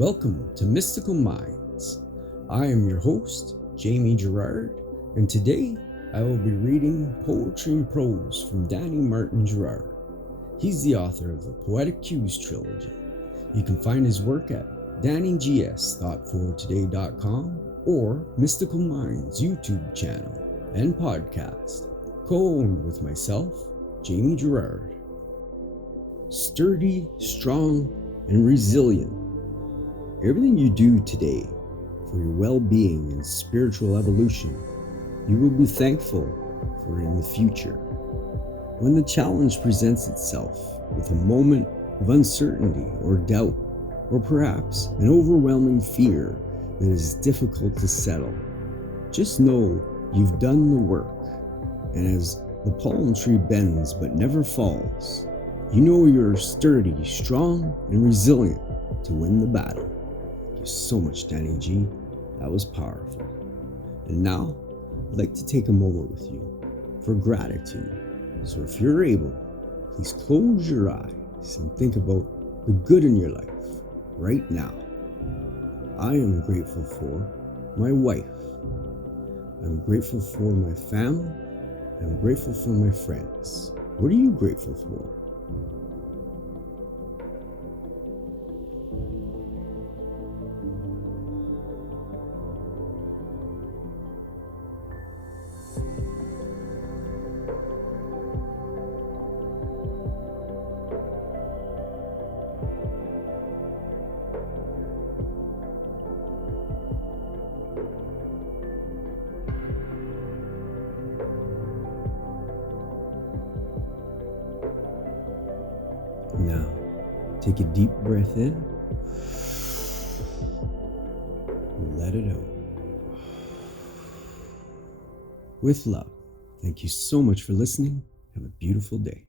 Welcome to Mystical Minds. I am your host, Jamie Girard, and today I will be reading Poetry and Prose from Danny Martin Girard. He's the author of the Poetic Cues trilogy. You can find his work at DannyGS.fortoday.com or Mystical Minds YouTube channel and podcast, co-owned with myself, Jamie Girard. Sturdy, strong, and resilient. Everything you do today for your well-being and spiritual evolution, you will be thankful for in the future. When the challenge presents itself with a moment of uncertainty or doubt, or perhaps an overwhelming fear that is difficult to settle, just know you've done the work. And as the palm tree bends but never falls, you know you're sturdy, strong, and resilient to win the battle. Thank you so much, Danny G. That was powerful. And now, I'd like to take a moment with you for gratitude. So if you're able, please close your eyes and think about the good in your life right now. I am grateful for my wife. I'm grateful for my family. I'm grateful for my friends. What are you grateful for? Now, take a deep breath in, let it out. With love, thank you so much for listening. Have a beautiful day.